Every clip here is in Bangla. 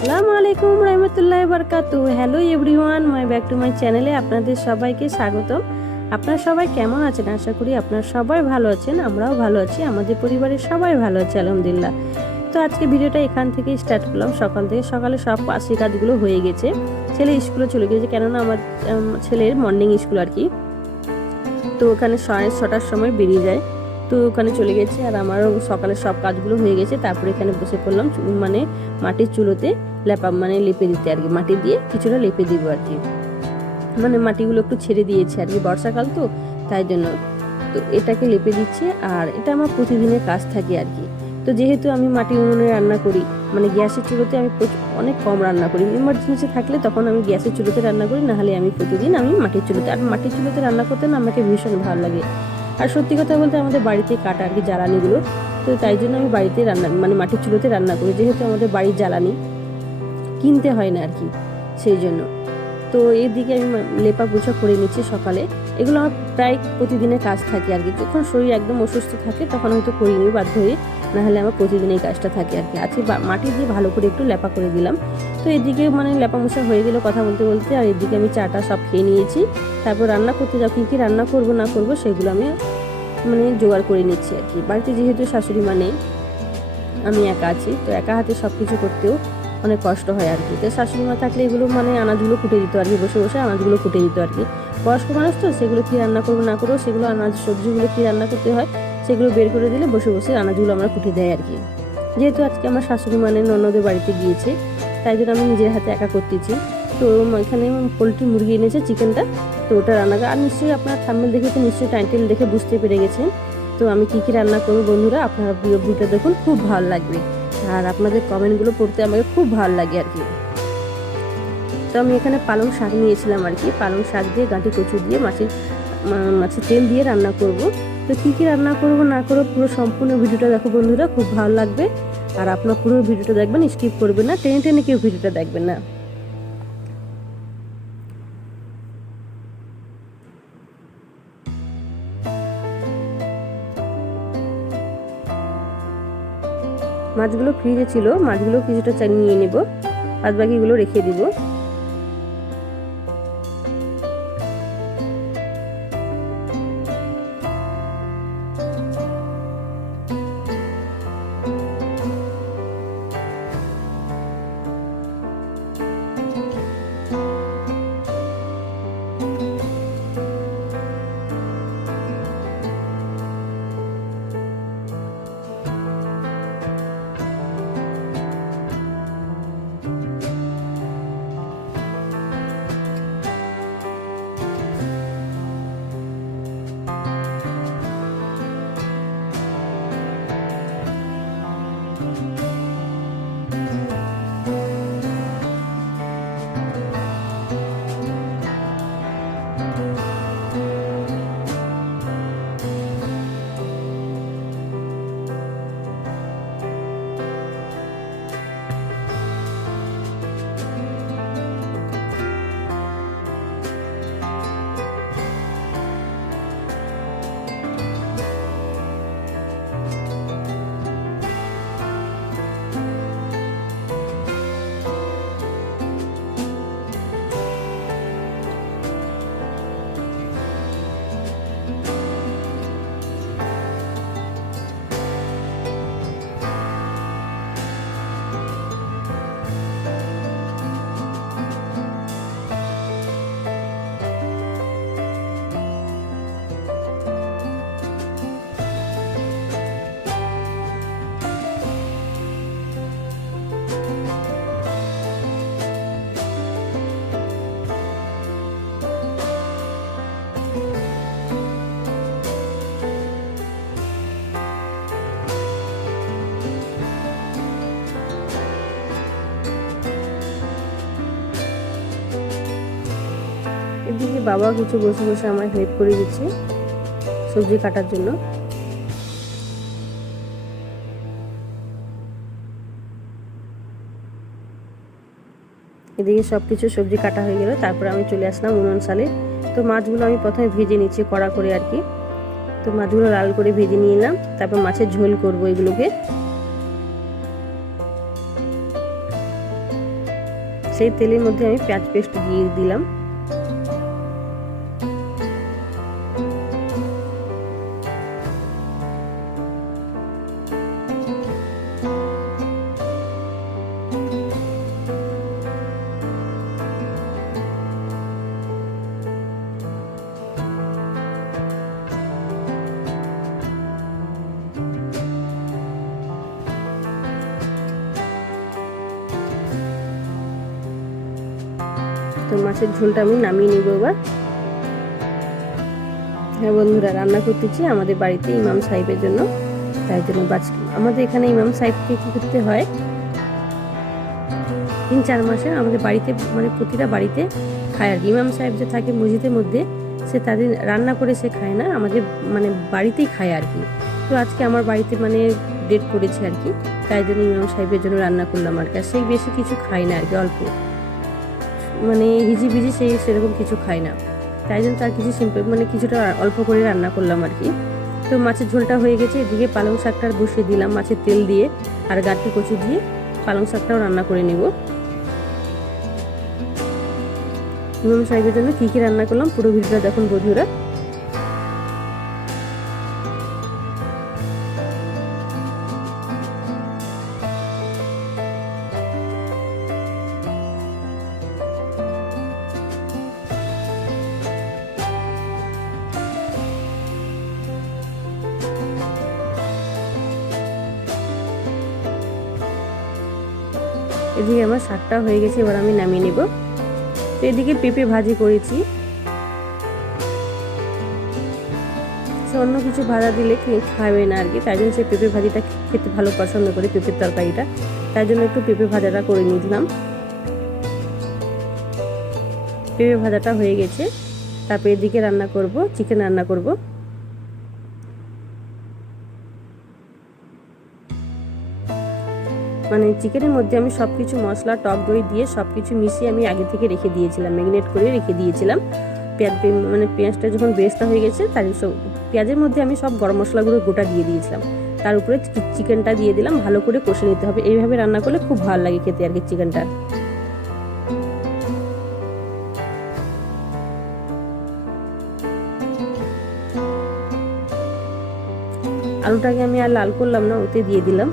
আসসালামু আলাইকুম রহমতুল্লাহ বরকাতু hello everyone my back to মাই চ্যানেলে আপনাদের সবাইকে স্বাগতম। আপনারা সবাই কেমন আছেন? আশা করি আপনারা সবাই ভালো আছেন, আমরাও ভালো আছি, আমাদের পরিবারের সবাই ভালো আছে, আলহামদুলিল্লাহ। তো আজকে ভিডিওটা এখান থেকে স্টার্ট করলাম। সকাল থেকে সকালে সব পাশি কাজগুলো হয়ে গেছে। ছেলে স্কুলে চলে গেছে কেননা আমার ছেলের মর্নিং স্কুল আর কি। তো ওখানে সাড়ে ছটার সময় বেরিয়ে যায়। তো ওখানে চলে গেছে আর আমারও সকালে সব কাজগুলো হয়ে গেছে। তারপরে এখানে বসে পড়লাম মানে মাটির চুলোতে লেপা মানে লেপে দিতে আর কি। মাটি দিয়ে কিছুটা লেপে দিব আর কি। মানে মাটিগুলো একটু ছেড়ে দিয়েছে আর কি বর্ষাকাল তো, তাই জন্য। তো এটাকে লেপে দিচ্ছে আর এটা আমার প্রতিদিনের কাজ থাকে আর কি। তো যেহেতু আমি মাটি উনুনে রান্না করি মানে গ্যাসের চুলোতে আমি অনেক কম রান্না করি। ইমার্জেন্সি থাকলে তখন আমি গ্যাসের চুলোতে রান্না করি, নাহলে আমি প্রতিদিন আমি মাটির চুলোতে আর মাটির চুলোতে রান্না করতে না আমাকে ভীষণ ভালো লাগে। আর সত্যি কথা বলতে আমাদের বাড়িতে কাটা আর কি জ্বালানিগুলো, তো তাই জন্য আমি বাড়িতে রান্না মানে মাটির চুলোতে রান্না করি, যেহেতু আমাদের বাড়ির জ্বালানি কিনতে হয় না আর কি, সেই জন্য। তো এদিকে আমি লেপা পোছা করে নিচ্ছি সকালে। এগুলো আমার প্রায় প্রতিদিনের কাজ থাকে আর কি, যখন শরীর একদম অসুস্থ থাকে তখন হয়তো করিনি বাধ্য হয়ে, নাহলে আমার প্রতিদিন এই কাজটা থাকে আর কি। আজকে মাটি দিয়ে ভালো করে একটু লেপা করে দিলাম। তো এদিকে মানে লেপা মোছা হয়ে গেল কথা বলতে বলতে, আর এদিকে আমি চাটা সব খেয়ে নিয়েছি। তারপর রান্না করতে যাও কী কী রান্না করব না করব সেগুলো আমি মানে জোগাড় করে নিচ্ছি আর কি। বাড়িতে যেহেতু শাশুড়ি মা নেই, আমি একা আছি, তো একা হাতে সব কিছু করতেও অনেক কষ্ট হয় আর কি। তো শাশুড়ি মা থাকলে এগুলো মানে আনাজগুলো কুটে দিত আর কি, বসে বসে আনাজগুলো কুটে দিত আর কি। বয়স্ক মানুষ তো, সেগুলো কী রান্না করব না করব, সেগুলো আনাজ সবজিগুলো কী রান্না করতে হয়, সেগুলো বের করে দিলে বসে বসে আনাজগুলো আমরা কুটে দেয় আর কি। যেহেতু আজকে আমার শাশুড়ি মানে ননদের বাড়িতে গিয়েছে, তাই জন্য আমি নিজের হাতে একা করতেছি। তো এখানে পোলট্রি মুরগি এনেছে, চিকেনটা। তো ওটা রান্না আর নিশ্চয়ই আপনার থাম্বেল দেখে তো নিশ্চয়ই টাইটেল দেখে বুঝতে পেরে গেছেন। তো আমি কি কি রান্না করব বন্ধুরা, আপনারা ভিডিও ভিডিও দেখুন, খুব ভালো লাগবে। আর আপনাদের কমেন্টগুলো পড়তে আমাকে খুব ভালো লাগে আর কি। তো আমি এখানে পালং শাক নিয়েছিলাম আর কি। পালং শাক দিয়ে গাঁটি কচু দিয়ে মাছের মাছের তেল দিয়ে রান্না করব। তো কী কী রান্না করব না করব পুরো সম্পূর্ণ ভিডিওটা দেখো বন্ধুরা, খুব ভালো লাগবে। আর আপনার পুরো ভিডিওটা দেখবেন স্কিপ করবেন না, টেনে টেনে কেউ ভিডিওটা দেখবেন না। মাছগুলো ফ্রিজে ছিল মাছগুলো কিছুটা নিয়ে নেব বাদবাকিগুলো রেখে দিব। এদিকে বাবা কিছু বসে বসে আমার হেল্প করে দিচ্ছে সবজি কাটার জন্য। এদিকে সব কিছু সবজি কাটা হয়ে গেল, তারপর আমি চলে আসলাম উনুন সালে। তো মাছগুলো আমি প্রথমে ভেজে নিচ্ছি কড়া করে আর কি। তো মাছগুলো লাল করে ভেজে নিয়ে এলাম, তারপর মাছের ঝোল করব এগুলোকে। সেই তেলের মধ্যে আমি পেঁয়াজ পেস্ট দিয়ে দিলাম। মাছের ঝোলটা আমি নামিয়ে নিব এবার। হ্যাঁ বন্ধুরা, রান্না করতেছি আমাদের বাড়িতে ইমাম সাহেবের জন্য। তাই জন্য বাচ, আমাদের এখানে ইমাম সাহেবকে কী করতে হয়? তিন চার মাসে আমাদের বাড়িতে মানে প্রতিটা বাড়িতে খায় আর ইমাম সাহেব যে থাকে মসজিদের মধ্যে, সে তাদের রান্না করে সে খায় না, আমাদের মানে বাড়িতেই খায় আর কি। তো আজকে আমার বাড়িতে মানে ডেট পড়েছে আর কি, তাই জন্য ইমাম সাহেবের জন্য রান্না করলাম আর কি। আর সেই বেশি কিছু খায় না আর কি, অল্প। মানে হিজিবিজি সেই সেরকম কিছু খায় না। তাই জন্য তার কিছু সিম্পল মানে কিছুটা অল্প করে রান্না করলাম আর কি। তো মাছের ঝোলটা হয়ে গেছে, এদিকে পালং শাকটা বসিয়ে দিলাম মাছের তেল দিয়ে, আর গাঁটি কচু দিয়ে পালং শাকটাও রান্না করে নেব। ইমাম সাহেবের জন্য কী কী রান্না করলাম, পুরো ভিডিওটা দেখুন বন্ধুরা। এদিকে আমার শাকটা হয়ে গেছে, এবার আমি নামিয়ে নেব। তো এদিকে পেঁপে ভাজি করেছি। সে অন্য কিছু ভাজা দিলে খাবে না আর কি, তাই জন্য সে পেঁপে ভাজিটা খেতে ভালো পছন্দ করে পেঁপের তরকারিটা। তাই জন্য একটু পেঁপে ভাজাটা করে নিয়েছিলাম। পেঁপে ভাজাটা হয়ে গেছে। তারপর এদিকে রান্না করব, চিকেন রান্না করব। মানে চিকেনের মধ্যে আমি সব কিছু মশলা, টক দই দিয়ে সব কিছু মিশিয়ে আমি আগে থেকে রেখে দিয়েছিলাম, ম্যাগনেট করে রেখে দিয়েছিলাম। পেঁয়াজ মানে পেঁয়াজটা যখন বেস্তা হয়ে গেছে, তার সব পেঁয়াজের মধ্যে আমি সব গরম মশলাগুলো গোটা দিয়ে দিয়েছিলাম। তার উপরে চিকেনটা দিয়ে দিলাম, ভালো করে কষে নিতে হবে। এইভাবে রান্না করলে খুব ভালো লাগে খেতে আর কি চিকেনটা। আলুটাকে আমি আর লাল করলাম না, ওতে দিয়ে দিলাম।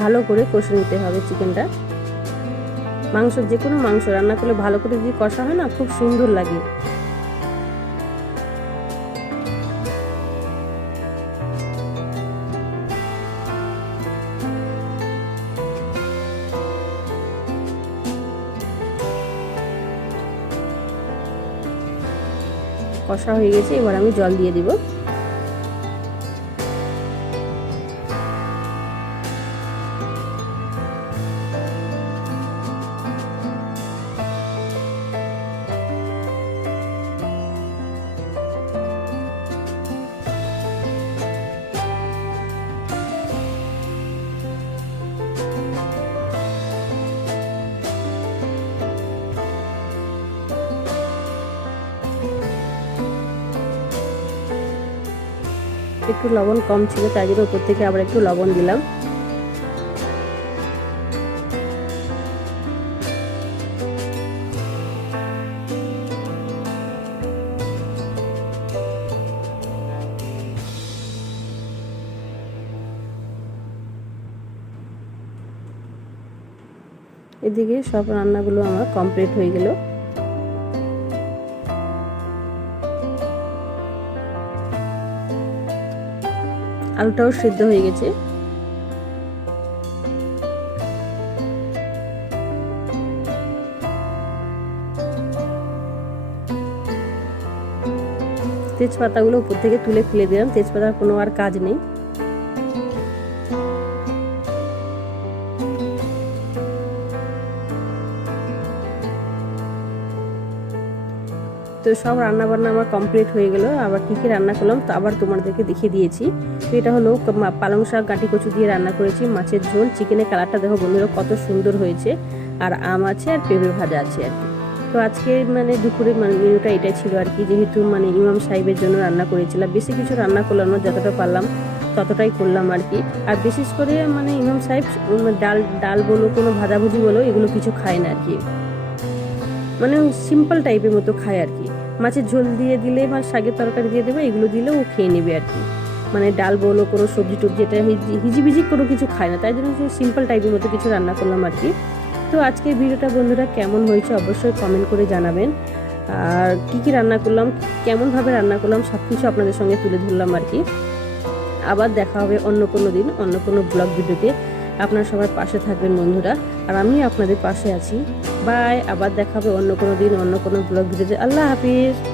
ভালো করে কষে নিতে হবে চিকেনটা। মাংস যে কোনো মাংস রান্না করলে ভালো করে যদি কষা হয় না, খুব সুন্দর লাগে। কষা হয়ে গেছে এবার আমি জল দিয়ে দিব। একটু লবণ কম ছিল, তাই জন্য উপর থেকে আবার একটু লবণ দিলাম। এদিকে সব রান্নাগুলো আমার কমপ্লিট হয়ে গেল। আলুটাও সিদ্ধ হয়ে গেছে। তেজপাতাগুলো উপর থেকে তুলে ফেলে দিলাম। তেজপাতার কোনো আর কাজ নেই। সব রান্না বান্না আমার কমপ্লিট হয়ে গেল। আবার কী কী রান্না করলাম তো আবার তোমাদেরকে দেখিয়ে দিয়েছি। তো এটা হলো পালং শাক, গাঁটি কচু দিয়ে রান্না করেছি, মাছের ঝোল, চিকেনের কালারটা দেখো বন্ধুরা কত সুন্দর হয়েছে। আর আম আছে আর পেঁপে ভাজা আছে আর কি। তো আজকে মানে দুপুরে মানে মেনুটা এটাই ছিল আর কি, যেহেতু মানে ইমাম সাহেবের জন্য রান্না করেছিলাম। বেশি কিছু রান্না করলাম না, যতটা পারলাম ততটাই করলাম আর কি। আর বিশেষ করে মানে ইমাম সাহেব ডাল ডাল বলো, কোনো ভাজাভুজি বলো, এগুলো কিছু খায় না আর কি। মানে সিম্পল টাইপের মতো খায় আর কি। মাছের ঝোল দিয়ে দিলে বা শাকের তরকারি দিয়ে দেবে, এগুলো দিলে ও খেয়ে নেবে আর কি। মানে ডাল বলো, কোনো সবজি টবজি, এটা হিজি- হিজিবিজি কোনো কিছু খায় না। তাই জন্য সিম্পল টাইপের মতো কিছু রান্না করলাম আর কি। তো আজকের ভিডিওটা বন্ধুরা কেমন হয়েছে অবশ্যই কমেন্ট করে জানাবেন। আর কি কি রান্না করলাম, কেমনভাবে রান্না করলাম সব কিছু আপনাদের সঙ্গে তুলে ধরলাম আর কি। আবার দেখা হবে অন্য কোনো দিন, অন্য কোনো ব্লগ ভিডিওতে। আপনারা সবার পাশে থাকবেন বন্ধুরা। আর আমি আপনাদের পাশে আছি। বাই, আবার দেখাবে অন্য কোনো দিন, অন্য কোনো ব্লগ ভিডিওতে। আল্লাহ হাফিজ।